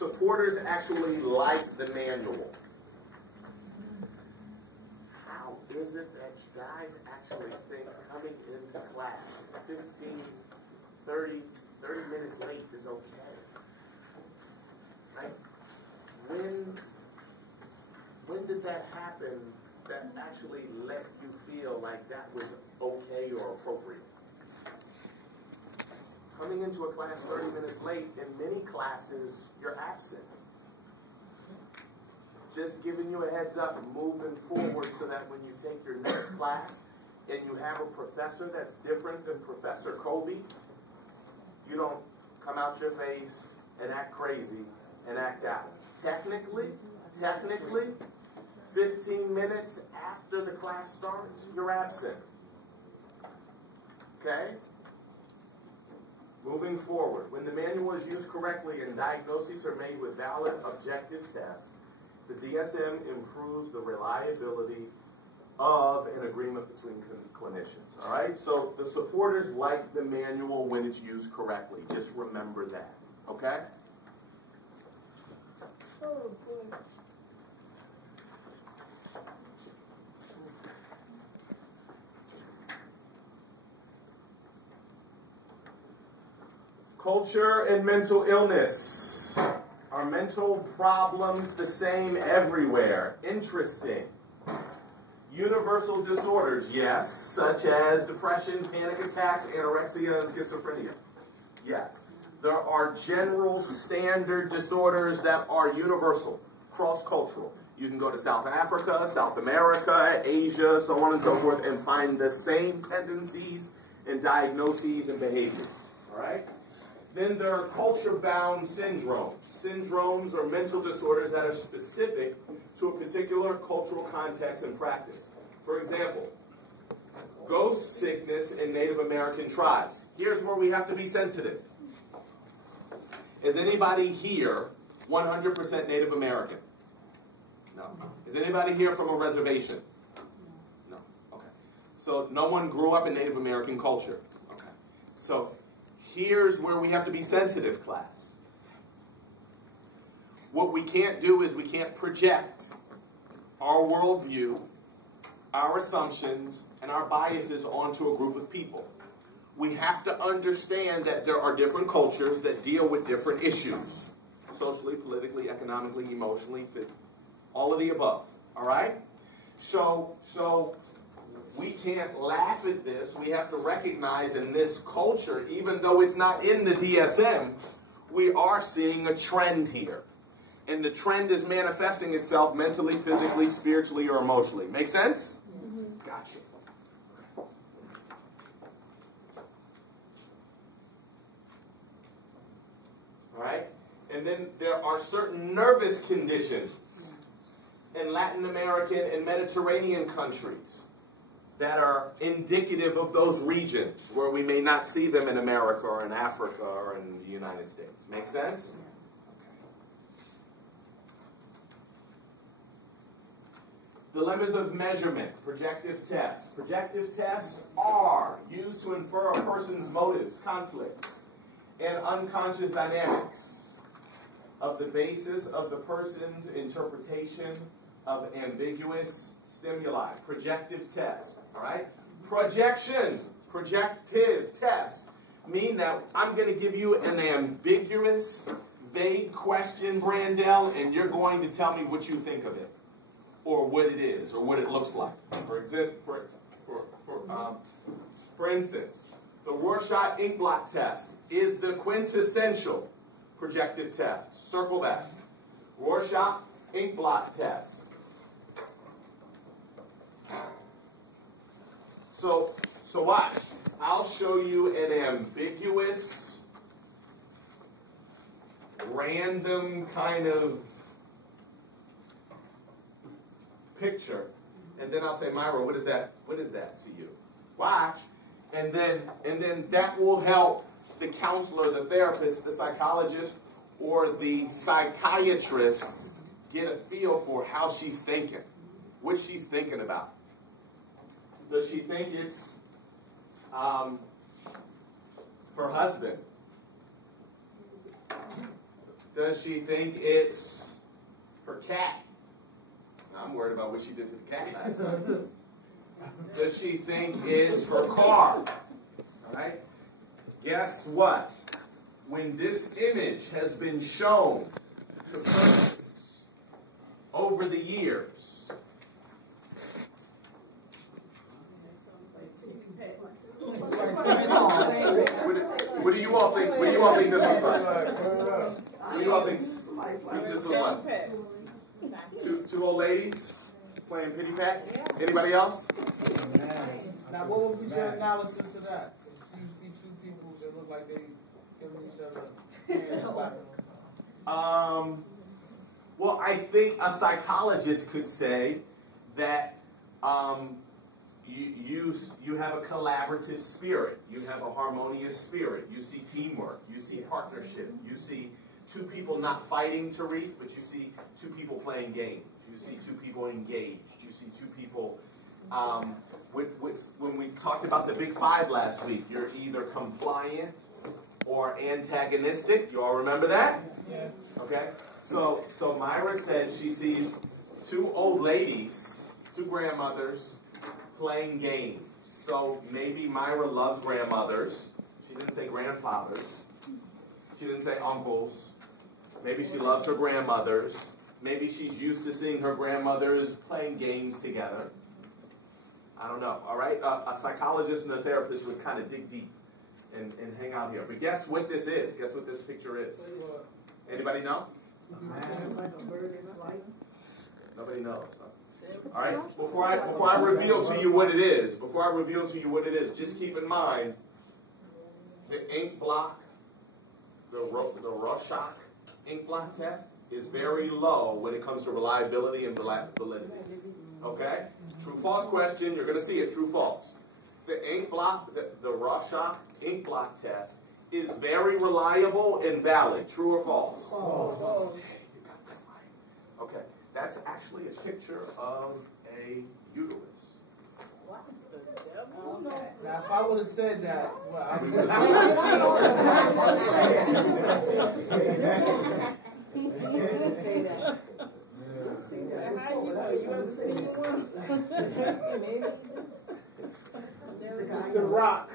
supporters actually like the manual. How is it that guys actually think coming into class 15, 30 minutes late is okay? Right? When did that happen that actually let you feel like that was okay or appropriate? Coming into a class 30 minutes late, in many classes, you're absent. Just giving you a heads up, moving forward so that when you take your next class and you have a professor that's different than Professor Kobe, you don't come out your face and act crazy and act out. Technically, 15 minutes after the class starts, you're absent. Okay? Moving forward, when the manual is used correctly and diagnoses are made with valid objective tests, the DSM improves the reliability of an agreement between clinicians. All right? So the supporters like the manual when it's used correctly. Just remember that. Okay? Oh, boy. Culture and mental illness. Are mental problems the same everywhere? Interesting. Universal disorders, yes, such as depression, panic attacks, anorexia, and schizophrenia. Yes. There are general standard disorders that are universal, cross-cultural. You can go to South Africa, South America, Asia, so on and so forth, and find the same tendencies and diagnoses and behaviors. All right? Then there are culture-bound syndromes. Syndromes are mental disorders that are specific to a particular cultural context and practice. For example, ghost sickness in Native American tribes. Here's where we have to be sensitive. Is anybody here 100% Native American? No. Is anybody here from a reservation? No. Okay. So no one grew up in Native American culture. Okay. So here's where we have to be sensitive, class. What we can't do is we can't project our worldview, our assumptions, and our biases onto a group of people. We have to understand that there are different cultures that deal with different issues. Socially, politically, economically, emotionally, all of the above. All right? So we can't laugh at this. We have to recognize in this culture, even though it's not in the DSM, we are seeing a trend here. And the trend is manifesting itself mentally, physically, spiritually, or emotionally. Make sense? Mm-hmm. Gotcha. All right? And then there are certain nervous conditions in Latin American and Mediterranean countries that are indicative of those regions where we may not see them in America or in Africa or in the United States. Make sense? Dilemmas of measurement, projective tests. Projective tests are used to infer a person's motives, conflicts, and unconscious dynamics of the basis of the person's interpretation of ambiguous stimuli. Projective tests, all right? Projection, projective tests mean that I'm going to give you an ambiguous, vague question, Brandell, and you're going to tell me what you think of it, or what it is, or what it looks like. For instance, the Rorschach ink blot test is the quintessential projective test. Circle that. Rorschach ink blot test. So watch. I'll show you an ambiguous, random kind of picture, and then I'll say, Myra, what is that to you? Watch. And then that will help the counselor, the therapist, the psychologist, or the psychiatrist get a feel for how she's thinking, what she's thinking about. Does she think it's her husband? Does she think it's her cat? I'm worried about what she did to the cat last night. Does she think it's her car? All right? Guess what? When this image has been shown to persons over the years, what do you all think? What do you all think this looks like? What do you all think this looks like? Two old ladies playing pity pat? Anybody else? Now, what would be your analysis of that? You see two people that look like they giving each other hands. Well, I think a psychologist could say that you have a collaborative spirit. You have a harmonious spirit. You see teamwork. You see partnership. You see two people not fighting, Tariq, but you see two people playing games. You see two people engaged. You see two people... when we talked about the big five last week, you're either compliant or antagonistic. You all remember that? Yeah. Okay? So Myra said she sees two old ladies, two grandmothers, playing games. So maybe Myra loves grandmothers. She didn't say grandfathers. She didn't say uncles. Maybe she loves her grandmothers. Maybe she's used to seeing her grandmothers playing games together. I don't know, all right? A psychologist and a therapist would kind of dig deep and hang out here. But guess what this is? Guess what this picture is? Anybody know? Nobody knows. Huh? All right? Before I reveal to you what it is, just keep in mind the ink blot, the Rorschach ink blot test is very low when it comes to reliability and validity. Okay? True-false question. You're going to see it. True-false. The ink blot, the Rorschach ink blot test is very reliable and valid. True or false? False. You got that right. Okay. That's actually a picture of a uterus. Now, if I would have said that, well, I would say that. It's the Rock.